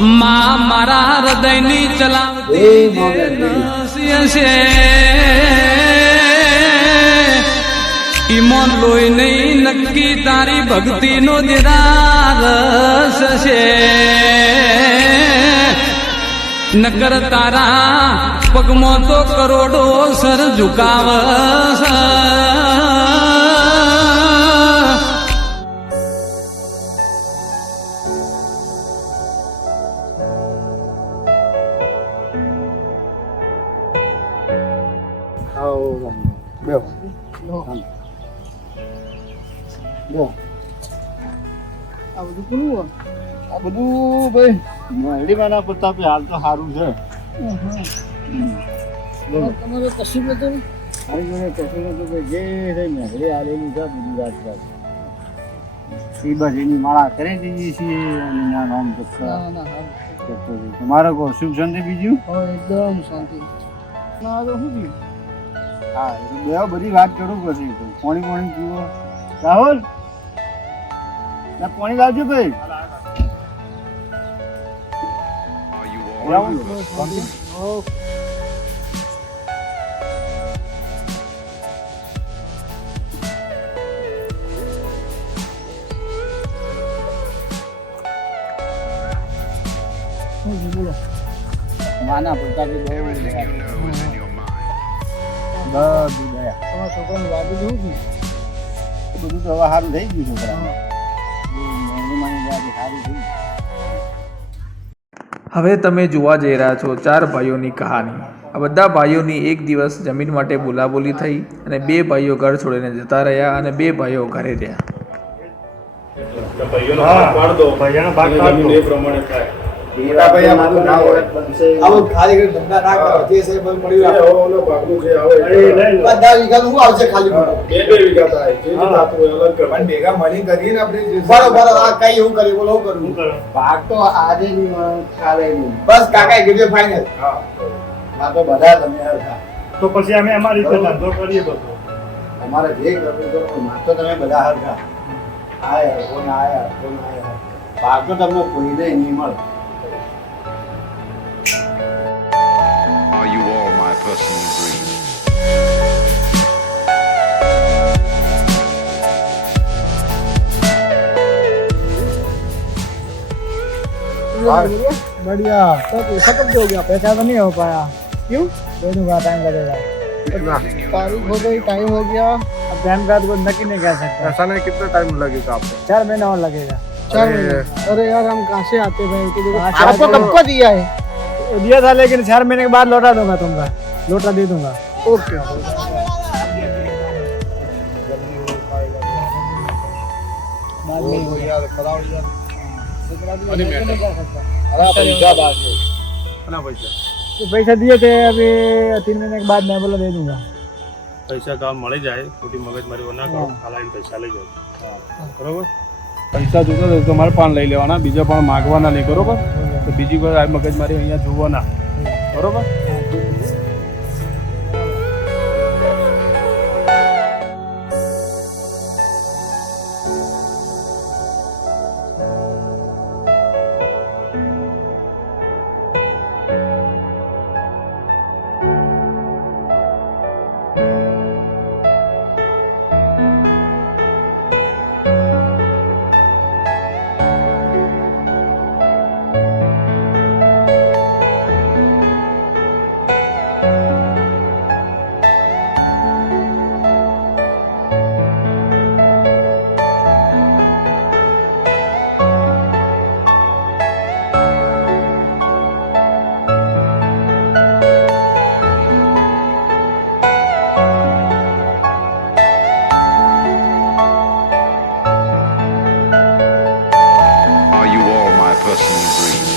માં મારા હૃદયની ચલાવતી છે ઈમોન લોહી નહીં નક્કી તારી ભક્તિનો દેદાર છે નકર તારા પગમાં તો કરોડો સર ઝુકાવ આ બધું ભાઈ મહેડીમાના પ્રતાપે હાલ તો સારું છે. તમારે કશું બધું મારી જોડે કશું નતું કે જે મહેડી આવેલી છે બધી વાત એ બસ એની માળા કરી દઈએ છીએ અને ના નામ તમારે કહો શુભ શાંતિ બીજું એકદમ શાંતિ ના તો શું થયું? હા બે બધી વાત કરું પછી પાણી પાણી પીવો રાહુલ પાણી લાવજો ભાઈ. બોલો માના પ્રતાપે બધું દયા. તમારા છોકરાને વાગી જવું છું બધું તો હવે સારું થઈ ગયું છોકરા. હવે તમે જોવા જઈ રહ્યા છો ચાર ભાઈઓની કહાની. આ બધા ભાઈઓની એક દિવસ જમીન માટે બોલાબોલી થઈ અને બે ભાઈઓ ઘર છોડીને જતા રહ્યા અને બે ભાઈઓ ઘરે રહ્યા. ભાગ તો આજે નહીં કાલે નહીં બસ કાકા કીધું ફાઈનલ. તો બધા તમે તો પછી અમે અમારી રીતે ધંધો કરીએ બધો. તમારે જે કરવું કરો માં તો તમે બધા હરખા. આયા કોણ આયા કોણ આયા ભાગ તો તમને કોઈને નહીં મળે. Are you all my personal dreams? बढ़िया. तो पैसा कब दोगे? पैसा तो नहीं हो पाया. क्यों? दे दूंगा, टाइम लगेगा. तारीख हो गई, टाइम हो गया. अब पैन कार्ड को नक्की नहीं कह सकते. ऐसा नहीं, कितना टाइम लगेगा आपको? 4 महीना और लगेगा. 4 महीने? अरे यार हम कहाँ से आते भाई? आपको कब को दिया है? दिया था लेकिन 4 महीने के बाद लौटा दूंगा तुमका. लौटा दे दूंगा. ओके. पैसा दिए थे अभी 3 महीने के बाद मैं बोला दे दूंगा. પૈસા કામ મળી જાય, ખોટી મગજમારી ના કરો, ખાલાઈને પૈસા લઈ જાઓ. બરોબર? પૈસા જોતો તો તમારે પણ લઈ લેવાના, બીજા પણ માગવાના નહીં. બરોબર? તો બીજી વાર આ મગજમારી અહીંયા જોવાના. બરોબર? personal dreams.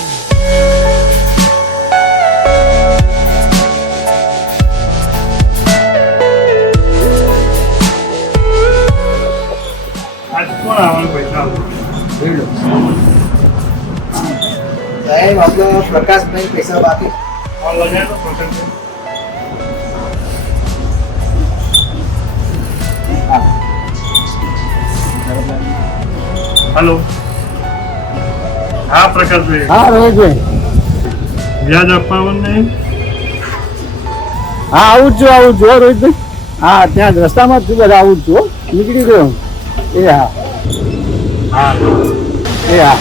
સાહેબ આપણો પ્રકાશભાઈ પૈસા બાકી हेलो હા પ્રકાશભાઈ, હા રોહિતભાઈ, વ્યાજ આપવાનું નહીં. હા આવું જ છું હો રોહિતભાઈ. હા ત્યાં જ રસ્તામાં જ છું, બધા આવું જ છું હો. નીકળી ગયો. એ હા એ હા.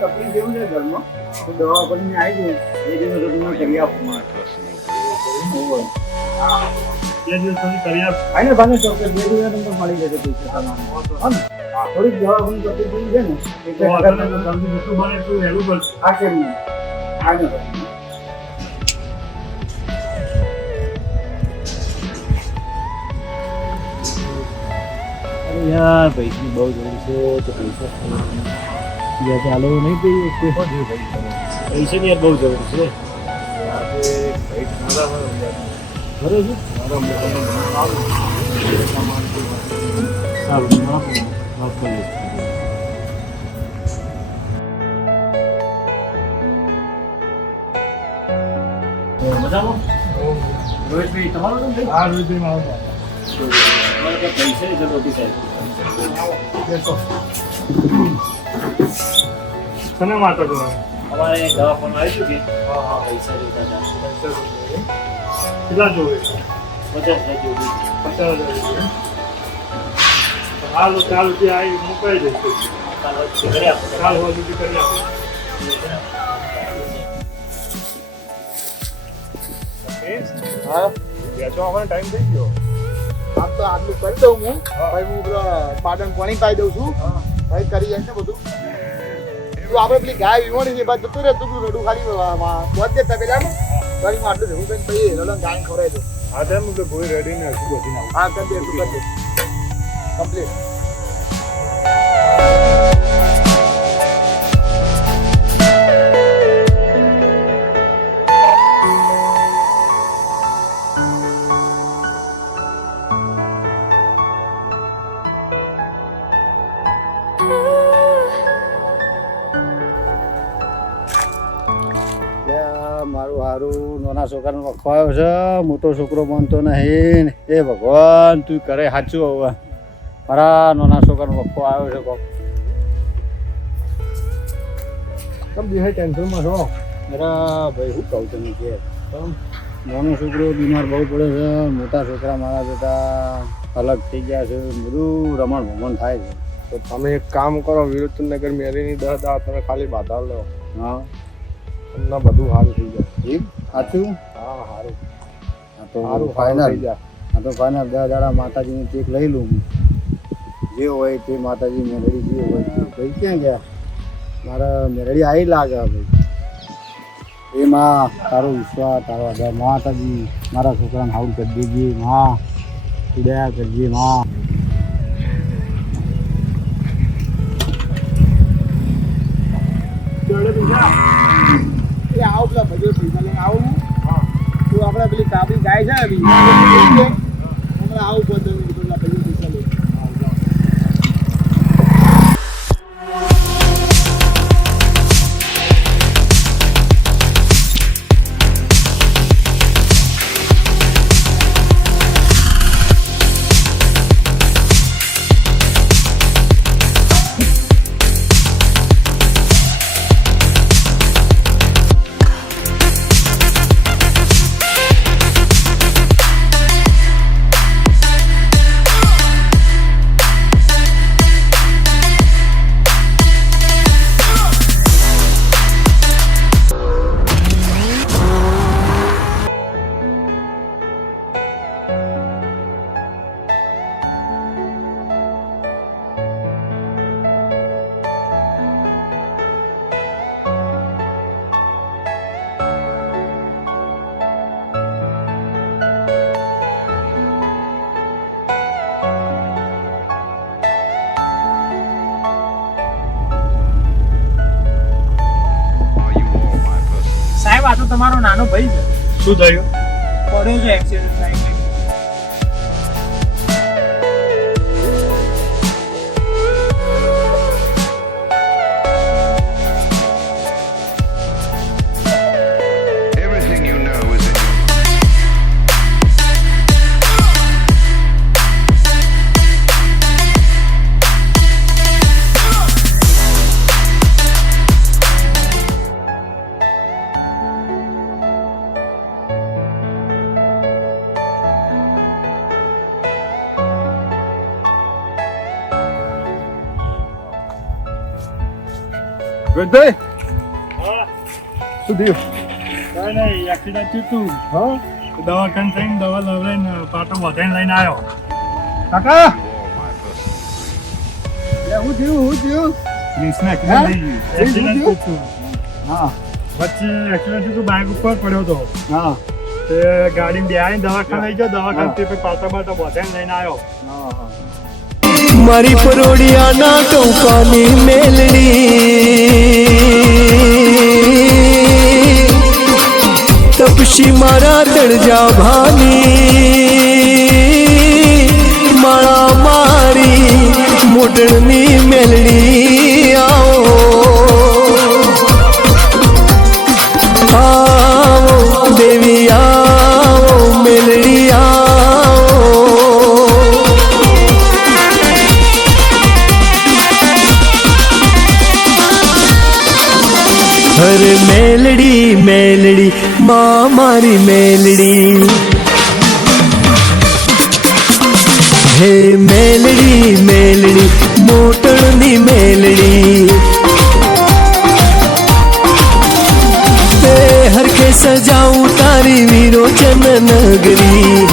તકલીફ જેવું છે ઘરમાં, તો દવા કરીને આવી ગયું. એ દિવસ તમને કરી આપું. My personal બે દિવસ સુધી કરી આપ. આને ભાગે ચોક્કસ 2 દિવસ તમને મળી જશે પૈસા તમારે. હા ને? થોડીક દવાખાની તકલીફ જેવી છે ને તો આગળ જલ્દી જેટલું બને એટલું વહેલું કરશે. આ કેમ નહીં? આને યાર પૈસાની બહુ જરૂર છે તો પૈસા ચાલો નહીં પૈસે પૈસાની યાર બહુ જરૂર છે. રોહિતભાઈ તમારું નામ હા રોહિતભાઈ મારો પૈસા જરૂર સાહેબ. તને માતા છો અમારે દવાખાનું આવ્યું કે પૈસા જોતા હતા. કેટલા જોવે? 50,000 જેવું. 50,000. હાલ 4 રૂપિયા આવી મુકાઈ જશે. કરી આપો. 4 સુધી કરી આપો. હા વેચવા આવવાનો ટાઈમ થઈ ગયો. આમ તો આટલું કરી દઉં હું. ભાઈ હું પેલા પાટણ પાણી પાઈ દઉં છું. ભાઈ કરી જાય ને બધું. તું આપણે પેલી ગાય વીમોની છે બાદ જતું રહે તું રડું ખાલી પહોંચ દે તબેલામાં. કરી હું આટલું ભેગું કરીને પછી રડન ગાય ખવડાવી દઉં. હા તેમ તો કોઈ રેડી ને હજુ બધી ના હા કરી દે તું કરી દે કમ્પ્લીટ. મારું હારું નાના છોકરાનો વખો આવ્યો છે. મોટો છોકરો માનતો નહીં. એ ભગવાન તું કરે સાચું. હવે મારા નાના છોકરાનો વખો આવ્યો છે. કોક કેમ દિવસે ટેન્શનમાં છો? અરે ભાઈ શું કહું તને કે નાનો છોકરો બીમાર બહુ પડે છે. મોટા છોકરા મારા બેટા અલગ થઈ ગયા છે. બધું રમણ ભમણ થાય છે. તો તમે એક કામ કરો વિરુદ્ધનગર મેરીની 10 દાડા તમે ખાલી બાધા લો. હા તમને બધું સારું થઈ જાય. ઠીક સાચું. હા સારું આ તો સારું ફાઇનલ. થઈ જાય. આ તો ફાઇનલ 10 દાડા માતાજીની ચેક લઈ લઉં. જે હોય તે માતાજી મેરડી જે હોય તે. ભાઈ ક્યાં ગયા? મારા મેરડી આવી લાગે ભાઈ. એમાં તારો વિશ્વાસ તારો આધાર માતાજી મારા છોકરાને હાઉલ કરી દેજે. માં તું દયા કરજે માં. એ આવો પેલા ભજો પૈસા લઈને આવું હું. તું આપણે પેલી કાબલી ગાય છે ને હમણાં આવું 15 મિનિટ પેલા ભજો પૈસા લઈને. સાહેબ, આ તો તમારો નાનો ભાઈ છે. શું થયું? પડ્યો છે એક્સિડન્ટ થાય. ભગતભાઈ શું થયું? કાંઈ નહીં, એક્સિડન્ટ થયું તું. હા દવાખાને થઈને દવા લવડાઈને પાટો વધાઈને લઈને આવ્યો. કાકા હું થયું પ્લીઝને એક્સિડન્ટ થઈ ગયું. એક્સિડન્ટ થયું તું. હા વચ્ચે એક્સિડન્ટ થયું તું, બાઇક ઉપર પડ્યો હતો. હા તે ગાડીમાં બેહાડીને દવાખાને લઈ ગયો. દવાખાનેથી પછી પાટા વધાઈને લઈને આવ્યો. હા હા મારી પરોડિયાના ટોકાની મેલડી તપસી મારા તળજા ભાની માળા મારી મોટણની મેલડી આવો દેવી આવો મેલડી હર મેલડી મેલડી માં મારી મેલડી હે મેલડી મેલડી મોટણની મેલડી તે હરખે સજાવું તારી વિરોચન નગરી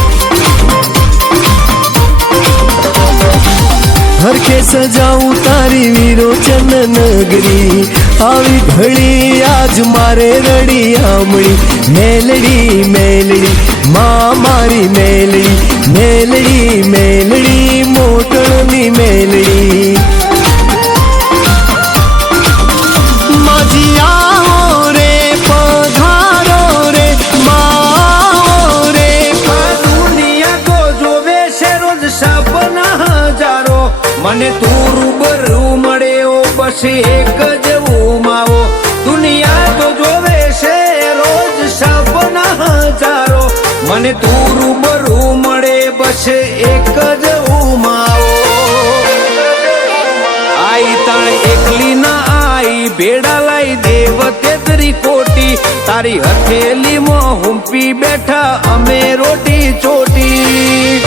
હરખે સજાવું તારી વિરોચન નગરી આવી ઘડી આજ મારે રડી આમળી મેલડી મેલડી માં મારી મેલડી મેલડી મેલડી મોટણની મેલડી માજી આવો રે પધારો રે માવો રે દુનિયા તો જોવે છે રોજ સપના હજારો મને તું રૂબરૂ મળ્યો બસ એક જ ઉમાવો દુનિયા તો જોવે છે રોજ સપના હજારો મને તું રૂબરૂ મળે બસ એક જ ઉમાવો આઈ તણ એકલી ના આઈ ભેડા લાઈ દેવ તેતરી કોટી તારી હથેલીમાં હુંપી બેઠા અમે રોટી ચોટી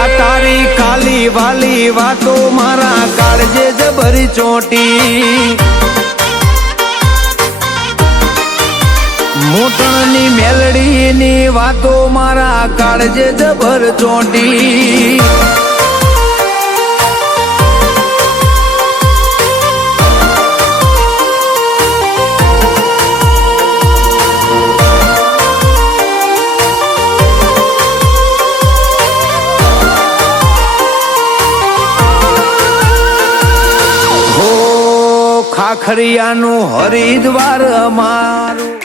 આ તારી કાલી વાલી વાતો મારા કાળજે જબરી ચોટી મોટણની મેલડીની વાતો મારા કાળજે જબર ચોટી ખાખરિયાનું હરિદ્વાર અમારું